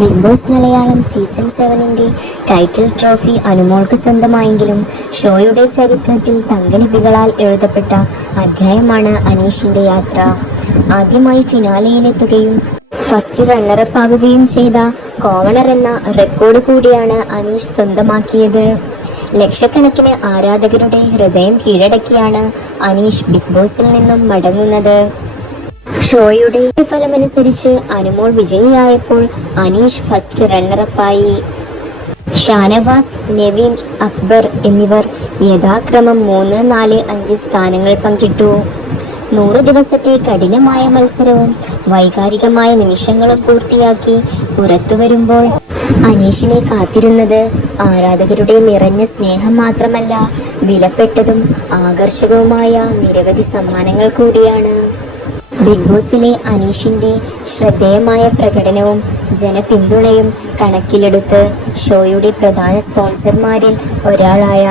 Big Boss Malayalam season 7-ന്റെ title trophy അനുമോൾക്ക് സ്വന്തമായെങ്കിലും ഷോയുടെ ചരിത്രത്തിൽ തങ്കലിപികളാൽ എഴുതപ്പെട്ട അധ്യായമാണ് അനീഷിന്റെ യാത്ര. ആദ്യമായി ഫിനാലെയിലെത്തുകയും ഫസ്റ്റ് റണ്ണറപ്പ് ആകുകയും ചെയ്ത കോമണർ എന്ന റെക്കോർഡ് കൂടിയാണ് അനീഷ് സ്വന്തമാക്കിയത്. ലക്ഷക്കണക്കിന് ആരാധകരുടെ ഹൃദയം കീഴടക്കിയാണ് അനീഷ് ബിഗ് ബോസിൽ നിന്നും മടങ്ങുന്നത്. ഷോയുടെ ഫലമനുസരിച്ച് അനുമോൾ വിജയിയായപ്പോൾ അനീഷ് ഫസ്റ്റ് റണ്ണറപ്പായി. ഷാനവാസ്, നെവിൻ, അക്ബർ എന്നിവർ യഥാക്രമം 3, 4, 5 സ്ഥാനങ്ങൾ പങ്കിട്ടു. 100 ദിവസത്തെ കഠിനമായ മത്സരവും വൈകാരികമായ നിമിഷങ്ങളും പൂർത്തിയാക്കി പുറത്തു വരുമ്പോൾ അനീഷിനെ കാത്തിരുന്നത് ആരാധകരുടെ നിറഞ്ഞ സ്നേഹം മാത്രമല്ല, വിലപ്പെട്ടതും ആകർഷകവുമായ നിരവധി സമ്മാനങ്ങൾ കൂടിയാണ്. ബിഗ് ബോസിലെ അനീഷിന്റെ ശ്രദ്ധേയമായ പ്രകടനവും ജനപിന്തുണയും കണക്കിലെടുത്ത് ഷോയുടെ പ്രധാന സ്പോൺസർമാരിൽ ഒരാളായ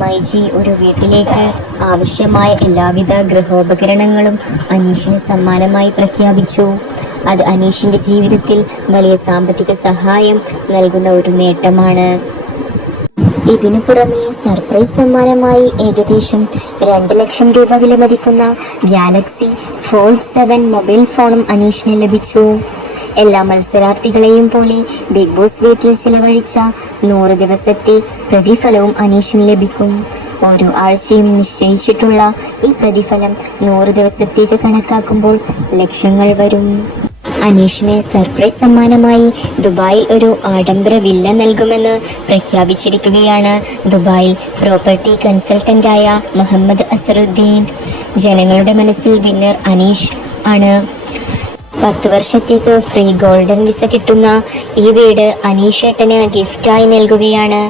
മൈജി ഒരു വീട്ടിലേക്ക് ആവശ്യമായ എല്ലാവിധ ഗൃഹോപകരണങ്ങളും അനീഷിന് സമ്മാനമായി പ്രഖ്യാപിച്ചു. അത് അനീഷിന്റെ ജീവിതത്തിൽ വലിയ സാമ്പത്തിക സഹായം നൽകുന്ന ഒരു നേട്ടമാണ്. ഇതിനു പുറമെ സർപ്രൈസ് സമ്മാനമായി ഏകദേശം 2 ലക്ഷം രൂപ വിലമതിക്കുന്ന ഗാലക്സി ഫോൾഡ് 7 മൊബൈൽ ഫോണും അനീഷിന് ലഭിച്ചു. എല്ലാ മത്സരാർത്ഥികളെയും പോലെ ബിഗ് ബോസ് വീട്ടിൽ ചിലവഴിച്ച 100 ദിവസത്തെ പ്രതിഫലവും അനീഷിന് ലഭിക്കും. ഓരോ ആഴ്ചയും നിശ്ചയിച്ചിട്ടുള്ള ഈ പ്രതിഫലം 100 ദിവസത്തേക്ക് കണക്കാക്കുമ്പോൾ ലക്ഷങ്ങൾ വരും. അനീഷിന് സർപ്രൈസ് സമ്മാനമായി ദുബായിൽ ഒരു ആഡംബര വില്ല നൽകുമെന്ന് പ്രഖ്യാപിച്ചിരിക്കുകയാണ് ദുബായിൽ പ്രോപ്പർട്ടി കൺസൾട്ടന്റായ മുഹമ്മദ് അസറുദ്ദീൻ. ജനങ്ങളുടെ മനസ്സിൽ വിന്നർ അനീഷ് ആണ്. 10 വർഷത്തേക്ക് ഫ്രീ ഗോൾഡൻ വിസ കിട്ടുന്ന ഈ വീട് അനീഷ് ഏട്ടന് ഗിഫ്റ്റായി നൽകുകയാണ്.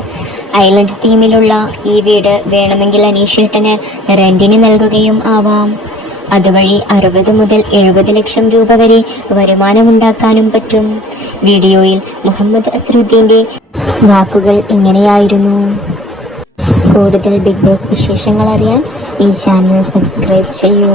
ഐലൻഡ് തീമിലുള്ള ഈ വീട് വേണമെങ്കിൽ അനീഷ് ഏട്ടന് റെന്റിന് നൽകുകയും ആവാം. അതുവഴി 60 മുതൽ 70 ലക്ഷം രൂപ വരെ വരുമാനമുണ്ടാക്കാനും പറ്റും. വീഡിയോയിൽ മുഹമ്മദ് അസറുദ്ദീൻ്റെ വാക്കുകൾ ഇങ്ങനെയായിരുന്നു. കൂടുതൽ ബിഗ് ബോസ് വിശേഷങ്ങൾ അറിയാൻ ഈ ചാനൽ സബ്സ്ക്രൈബ് ചെയ്യൂ.